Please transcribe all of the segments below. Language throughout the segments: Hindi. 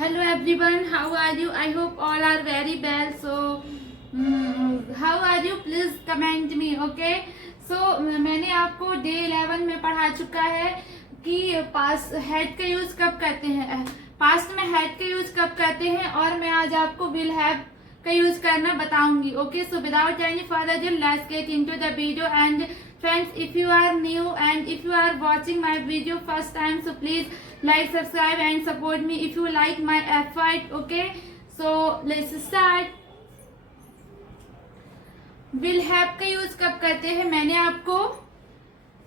Hello everyone, how are you? I hope all are very well. So, how are you? Please comment me, okay? So, मैंने आपको डे 11 में पढ़ा चुका है कि पास हेड का यूज कब करते हैं, पास्ट में हेड का यूज कब करते हैं, और मैं आज आपको विल हैव का यूज करना बताऊंगी. Okay, so without any further ado, let's get into the video. And friends, if you are new and if you are watching my video first time, so please like, subscribe and support me if you like my effort. Okay, so let's start. will have का यूज कब करते हैं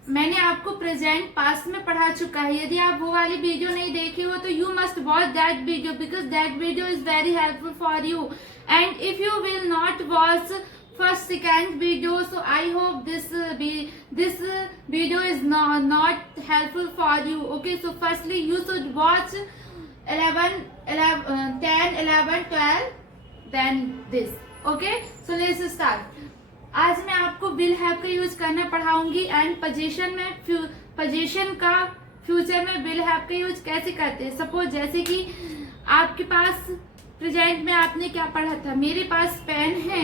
मैंने आपको प्रेजेंट पास्ट में पढ़ा चुका है. यदि आप वो वाली वीडियो नहीं देखे हो तो you must watch that video because that video is very helpful for you. And if you will not watch first second video, so I hope this video is not helpful for you. Okay, so firstly you should watch 10 11 12 then this. Okay, so let's start. आज मैं आपको will have का यूज करना पढ़ाऊंगी एंड पोजीशन का फ्यूचर में will have का यूज कैसे करते हैं. सपोज जैसे कि आपके पास प्रेजेंट में आपने क्या पढ़ा था, मेरे पास पेन है,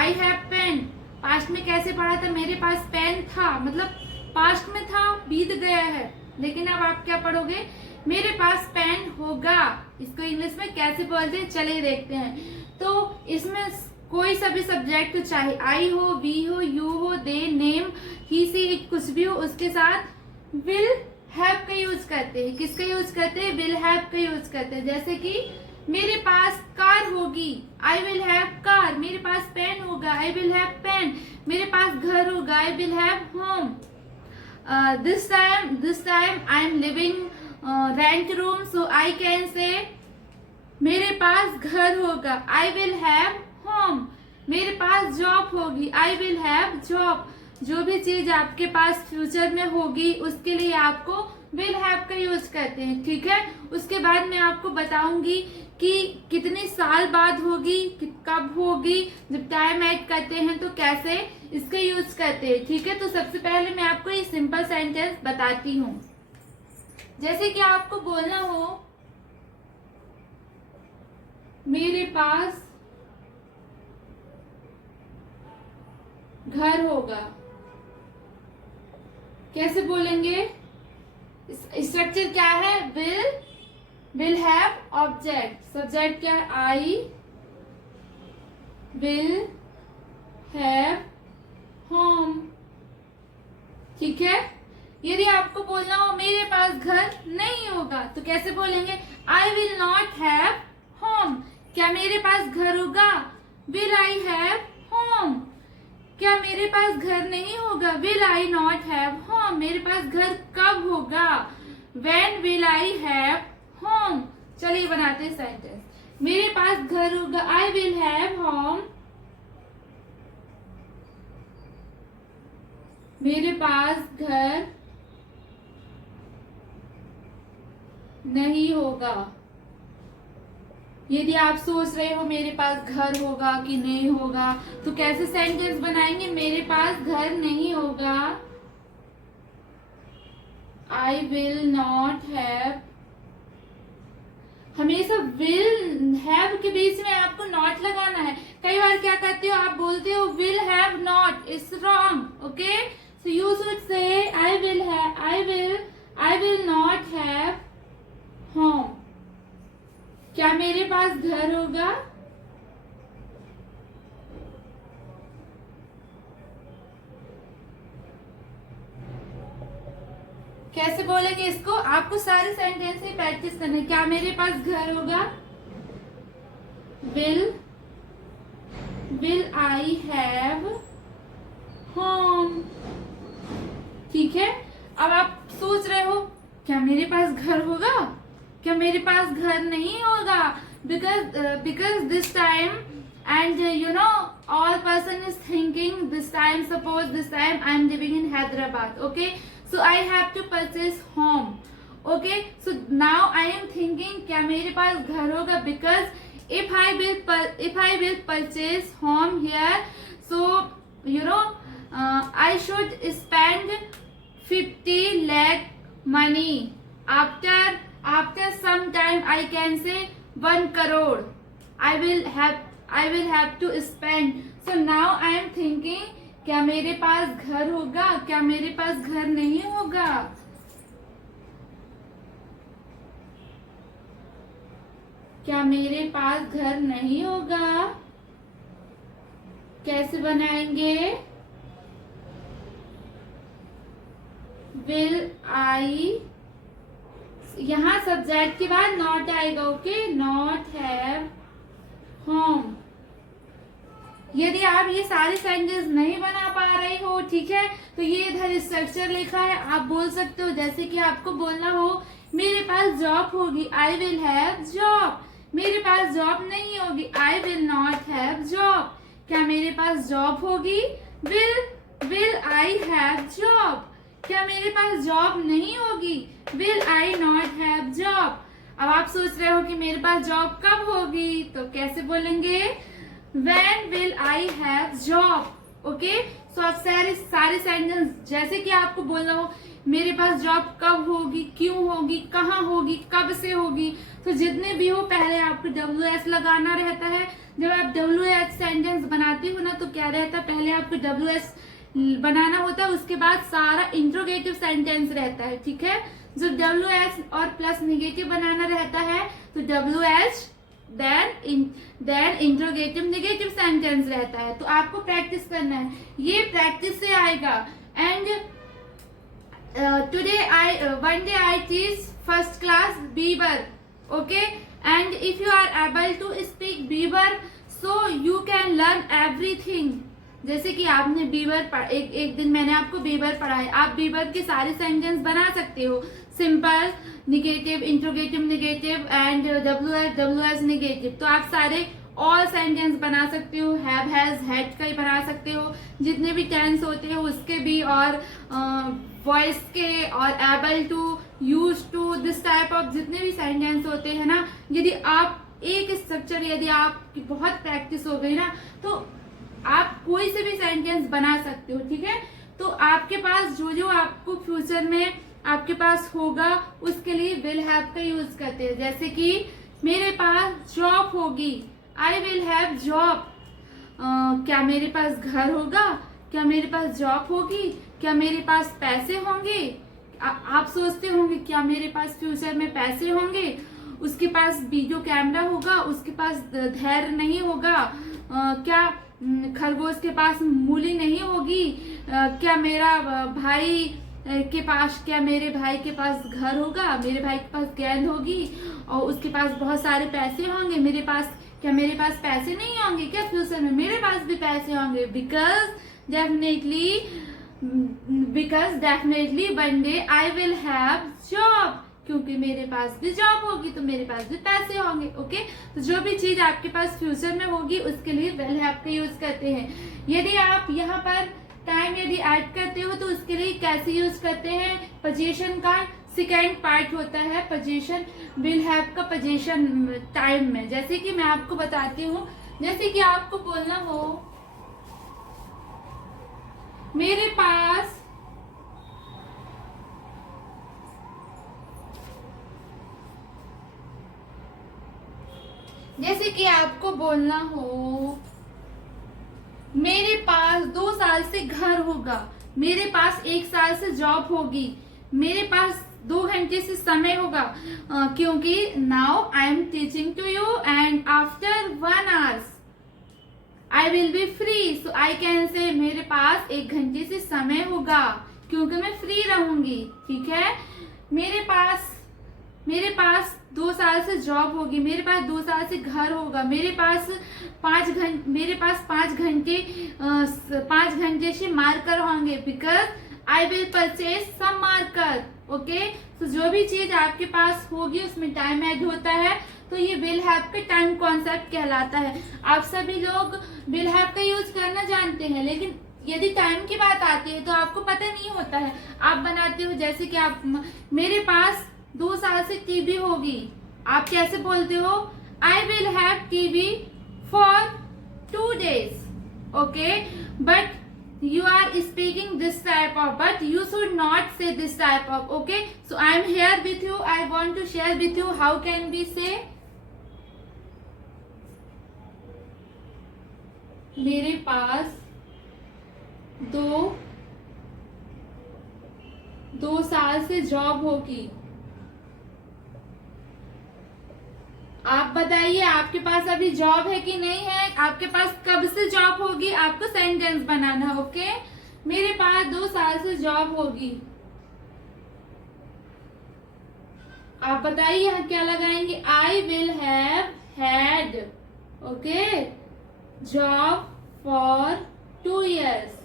आई हैव पेन. पास्ट में कैसे पढ़ा था, मेरे पास पेन था, मतलब पास्ट में था, बीत गया है. लेकिन अब आप क्या पढ़ोगे, मेरे पास पेन होगा. इसको इंग्लिश में कैसे बोलते हैं चलिए देखते हैं. तो इसमें कोई सा भी सब्जेक्ट चाहे आई हो, वी हो, यू हो, दे, नेम, ही, सी, इट, कुछ भी हो, उसके साथ विल हैव का यूज करते हैं. किसका यूज करते हैं, विल हैव का यूज करते हैं. जैसे कि मेरे पास कार होगी, आई विल हैव कार. मेरे पास पेन होगा, आई विल हैव पेन. मेरे पास घर होगा, I will have home. This time I am living rent room, so I can say मेरे पास घर होगा, आई विल हैव होम. मेरे पास जॉब होगी, आई विल हैव जॉब. जो भी चीज आपके पास फ्यूचर में होगी उसके लिए आपको विल हैव का यूज करते हैं. ठीक है, उसके बाद मैं आपको बताऊंगी कि कितने साल बाद होगी, कब होगी. जब टाइम ऐड करते हैं तो कैसे इसका यूज करते हैं. ठीक है, तो सबसे पहले मैं आपको ये सिंपल सेंटेंस बताती हूँ. जैसे कि आपको बोलना हो मेरे पास घर होगा, कैसे बोलेंगे. स्ट्रक्चर क्या है, विल हैव ऑब्जेक्ट, सब्जेक्ट क्या है, आई विल हैव होम. ठीक है, यदि आपको बोलना हो मेरे पास घर नहीं होगा तो कैसे बोलेंगे, I will not have home. क्या मेरे पास घर होगा, विल आई हैव होम. क्या मेरे पास घर नहीं होगा, will I not have home. मेरे पास घर कब होगा, when will I have home. चलिए बनाते हैं सेंटेंस. मेरे पास घर होगा, आई विल हैव होम. मेरे पास घर नहीं होगा. यदि आप सोच रहे हो मेरे पास घर होगा कि नहीं होगा तो कैसे सेंटेंस बनाएंगे, मेरे पास घर नहीं होगा, आई विल नॉट हैव. हमेशा विल हैव के बीच में आपको नॉट लगाना है. कई बार क्या करते हो, आप बोलते हो will have not, it's wrong. Okay, so you should say I will not have home. क्या मेरे पास घर होगा, कैसे बोलेंगे इसको, आपको सारे सेंटेंस ही प्रैक्टिस करना है. क्या मेरे पास घर होगा, विल आई हैव होम. ठीक है, अब आप सोच रहे हो क्या मेरे पास घर होगा, क्या मेरे पास घर नहीं होगा, because this time and all person is thinking this time, suppose this time I am living in Hyderabad. Okay, so I have to purchase home. Okay, so now I am thinking क्या मेरे पास घर होगा, because if I will purchase home here, so I should spend 50 lakh money after after some time I can say 1 crore I will have to spend. So now I am thinking, क्या मेरे पास घर होगा, क्या मेरे पास घर नहीं होगा? क्या मेरे पास घर नहीं होगा? कैसे बनाएंगे? Will I, यहाँ सब्जेक्ट के बाद नॉट आएगा, ओके, नॉट हैव होम। यदि आप ये सारे सेंटेंस नहीं बना पा रहे हो, ठीक है, तो ये इधर स्ट्रक्चर लिखा है, आप बोल सकते हो। जैसे कि आपको बोलना हो मेरे पास जॉब होगी, आई विल हैव जॉब। मेरे पास जॉब नहीं होगी, I will not have job. क्या मेरे पास जॉब होगी? Will I have job. क्या मेरे पास जॉब नहीं होगी? Will I not have job. अब आप सोच रहे हो कि मेरे पास जॉब कब होगी, तो कैसे बोलेंगे? When will I have job? Okay, so आप सारे सेंटेंस जैसे कि आपको बोलना हो मेरे पास जॉब कब होगी, क्यों होगी, कहाँ होगी, कब से होगी, तो जितने भी हो पहले आपको WS लगाना रहता है। जब आप WH सेंटेंस बनाते हो ना, तो क्या रहता है, पहले आपको WS बनाना होता है, उसके बाद सारा इंट्रोगेटिव सेंटेंस रहता है, ठीक है। जब WH और प्लस नेगेटिव बनाना रहता है तो WH then interrogative negative sentence रहता है। तो आपको प्रैक्टिस करना है, ये प्रैक्टिस से आएगा। And today one day I teach first class Beaver, okay, and if you are able to speak Beaver, so you can learn everything। जैसे कि आपने बीवर एक दिन मैंने आपको बीवर पढ़ाया, आप बीवर के सारे सेंटेंस बना सकते हो, simple, negative, interrogative negative and WH negative. तो आप सारे ऑल सेंटेंस बना सकते हो, हैव, हैज, हैड का ही बना सकते हो, जितने भी टेंस होते हैं उसके भी, और वॉइस के, और able to, use to, this type of जितने भी सेंटेंस होते हैं ना, यदि आप एक स्ट्रक्चर, यदि आपकी बहुत प्रैक्टिस हो गई ना, तो आप कोई से भी सेंटेंस बना सकते हो, ठीक है। तो आपके पास जो आपको फ्यूचर में आपके पास होगा उसके लिए विल हैव का यूज करते हैं। जैसे कि मेरे पास जॉब होगी, आई विल हैव जॉब। क्या मेरे पास घर होगा, क्या मेरे पास जॉब होगी, क्या मेरे पास पैसे होंगे। आप सोचते होंगे क्या मेरे पास फ्यूचर में पैसे होंगे, उसके पास वीडियो कैमरा होगा, उसके पास धैर्य नहीं होगा, क्या खरगोश के पास मूली नहीं होगी, क्या मेरा भाई के पास, क्या मेरे भाई के पास घर होगा, मेरे भाई के पास गेंद होगी और उसके पास बहुत सारे पैसे होंगे, मेरे पास, क्या मेरे पास पैसे नहीं होंगे, क्या फ्यूचर में मेरे पास भी पैसे होंगे। Because definitely one day I will have job, क्योंकि मेरे पास भी जॉब होगी तो मेरे पास भी पैसे होंगे। ओके, तो जो भी चीज आपके पास फ्यूचर में होगी उसके लिए विल हैव का यूज करते हैं। यदि आप यहाँ पर टाइम यदि ऐड करते हो तो उसके लिए कैसे यूज करते हैं, पोजीशन का सेकेंड पार्ट होता है पोजीशन, विल हैव का पोजीशन टाइम में। जैसे कि मैं आपको बताती हूँ, जैसे कि आपको बोलना हो मेरे पास जैसे कि आपको बोलना हो मेरे पास 2 साल से घर होगा, मेरे पास 1 साल से जॉब होगी, मेरे पास 2 घंटे से समय होगा, क्योंकि now I am teaching to you and after 1 hours I will be free, so I can say मेरे पास 1 घंटे से समय होगा क्योंकि मैं फ्री रहूंगी। ठीक है, मेरे पास 2 साल से जॉब होगी, मेरे पास 2 साल से घर होगा, मेरे पास 5 घंटे से मार्कर होंगे, because I will purchase some marker. Okay, तो जो भी चीज आपके पास होगी उसमें टाइम ऐड होता है, तो ये विल हैव का टाइम कॉन्सेप्ट कहलाता है। आप सभी लोग विल हैव का यूज करना जानते हैं, लेकिन यदि टाइम की बात आती है तो आपको पता नहीं होता है। आप बनाते हो जैसे कि आप, मेरे पास 2 साल से टीवी होगी, आप कैसे बोलते हो, आई will have TV for 2 days। Okay, but you are speaking this type of, but you should not say this type of. Okay, so I am here with you. I want to share with you how can we say मेरे पास दो साल से जॉब होगी। आप बताइए आपके पास अभी जॉब है कि नहीं है, आपके पास कब से जॉब होगी, आपको सेंटेंस बनाना है। ओके, मेरे पास 2 साल से जॉब होगी। आप बताइए यहाँ क्या लगाएंगे, आई will have had okay job for 2 years।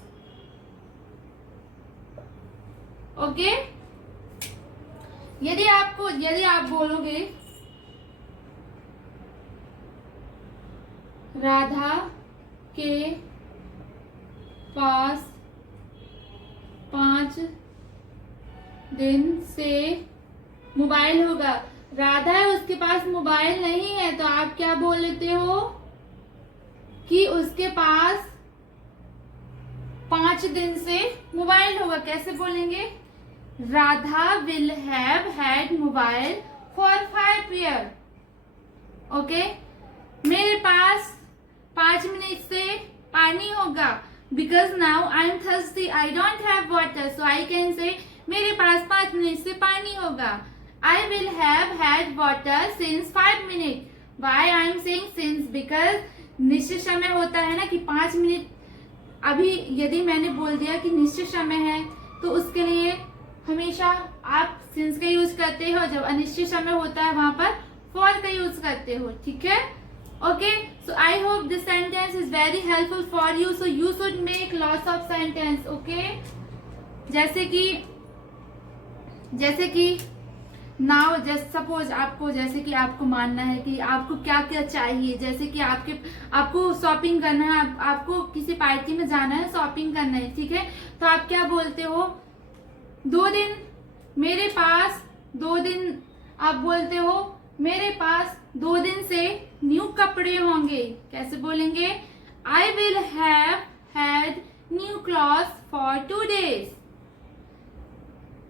Okay, यदि आप बोलोगे राधा के पास 5 दिन से मोबाइल होगा। राधा है, उसके पास मोबाइल नहीं है, तो आप क्या बोल लेते हो कि उसके पास 5 दिन से मोबाइल होगा। कैसे बोलेंगे, Radha will have had mobile for 5 years। Okay, मेरे पास 5 मिनट से पानी होगा, because now I am thirsty, I don't have water, so I can say मेरे पास 5 मिनट से पानी होगा। I will have had water since 5 minutes। Why I am saying since, because निश्चित समय होता है ना कि 5 मिनट। अभी यदि मैंने बोल दिया कि निश्चित समय है, तो उसके लिए हमेशा आप सिंस का यूज करते हो। जब अनिश्चित समय होता है वहां पर फॉर का यूज करते हो। ठीक है, okay, so I hope this sentence is very helpful for you, so you should make lots of sentence। okay, जैसे कि now just suppose आपको मानना है कि आपको क्या क्या चाहिए, जैसे कि आपको शॉपिंग करना है, आपको किसी पार्टी में जाना है, शॉपिंग करना है। ठीक है, तो आप क्या बोलते हो, 2 दिन, मेरे पास 2 दिन। आप बोलते हो मेरे पास 2 दिन से न्यू कपड़े होंगे। कैसे बोलेंगे, आई will have had new clothes for 2 days।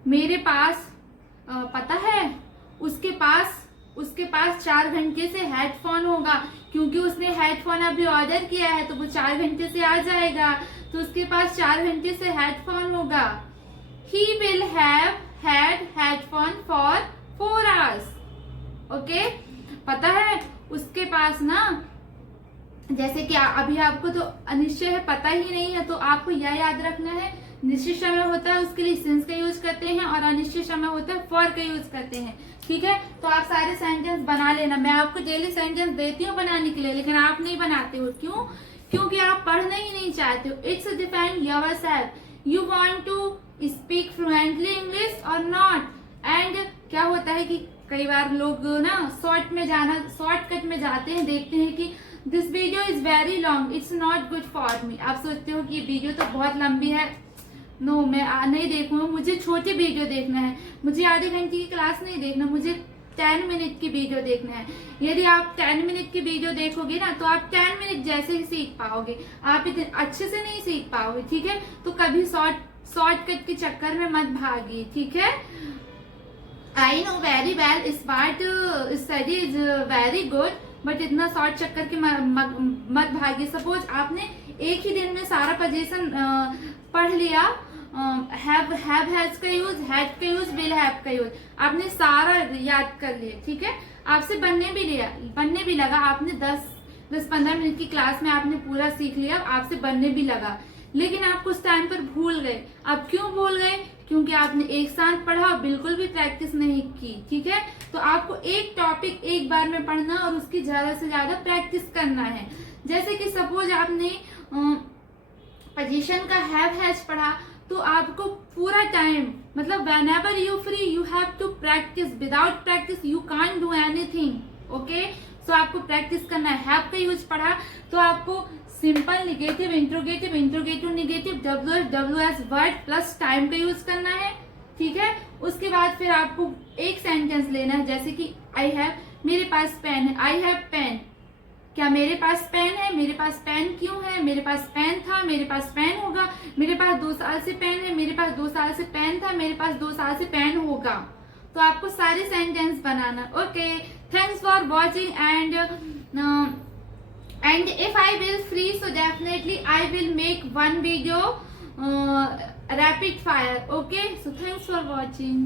मेरे पास पता है उसके पास 4 घंटे से हेडफोन होगा, क्योंकि उसने हेडफोन अभी ऑर्डर किया है, तो वो 4 घंटे से आ जाएगा, तो उसके पास 4 घंटे से हेडफोन होगा। He will have had headphone for 4 hours। Okay, पता है उसके पास ना, जैसे कि अभी आपको तो अनिश्चय है, पता ही नहीं है, तो आपको यह याद रखना है, निश्चित समय होता है उसके लिए सिंस का यूज करते हैं, और अनिश्चित समय होता है फॉर का यूज करते हैं। ठीक है, तो आप सारे सेंटेंस बना लेना। मैं आपको डेली सेंटेंस देती हूँ बनाने के लिए, लेकिन आप नहीं बनाते हो। क्यों? क्योंकि आप पढ़ना ही नहीं चाहते हो। It's depend yourself, you want to speak fluently English और नॉट। एंड क्या होता है कि कई बार लोग ना शॉर्टकट में जाते हैं, देखते हैं कि this video is very long, it's not good for me. आप सोचते हो कि ये वीडियो तो बहुत लंबी है, नो मैं नहीं देखूंगा, मुझे छोटी वीडियो देखना है, मुझे आधे घंटे की क्लास नहीं देखना, मुझे 10 मिनट की वीडियो देखना है। यदि आप 10 मिनट की वीडियो देखोगे ना, तो आप 10 मिनट जैसे ही सीख पाओगे, आप इतने अच्छे से नहीं सीख पाओगे। ठीक है, तो कभी शॉर्टकट के चक्कर में मत भागिए। ठीक है, I know very well smart study is very good, but इतना शॉर्ट चक्कर के मत भागिए। सपोज आपने एक ही दिन में सारा पोजीशन पढ़ लिया, हैव हैज का यूज, हैड का यूज, विल हैव का यूज, आपने सारा याद कर लिया। ठीक है, आपसे बनने भी लगा, आपने 10-15 मिनट की क्लास में आपने पूरा सीख लिया, आपसे बनने भी लगा, लेकिन आप कुछ टाइम पर भूल गए। आप क्यों भूल गए? क्योंकि आपने एक साथ पढ़ा, बिल्कुल भी प्रैक्टिस नहीं की। ठीक है, तो आपको एक टॉपिक एक बार में पढ़ना और उसकी ज्यादा से ज्यादा प्रैक्टिस करना है। जैसे कि सपोज आपने पोजीशन का हैव हैज पढ़ा, तो आपको पूरा टाइम, मतलब whenever you free you have to practice, without practice you can't do anything। Okay, so आपको प्रैक्टिस करना है। हैव का यूज पढ़ा तो आपको simple, negative, interrogative, interrogative negative, WS word plus time का यूज करना है। ठीक है, उसके बाद फिर आपको एक सेंटेंस लेना है, जैसे कि आई हैव, मेरे पास पेन है, आई हैव पेन। क्या मेरे पास पेन है, मेरे पास पेन क्यों है, मेरे पास पेन था, मेरे पास पेन होगा, मेरे पास 2 साल से पेन है, मेरे पास 2 साल से पेन था, मेरे पास 2 साल से पेन होगा। तो आपको सारे sentence banana. Okay, thanks for watching and if I will free, so definitely I will make one video rapid fire. Okay, so thanks for watching.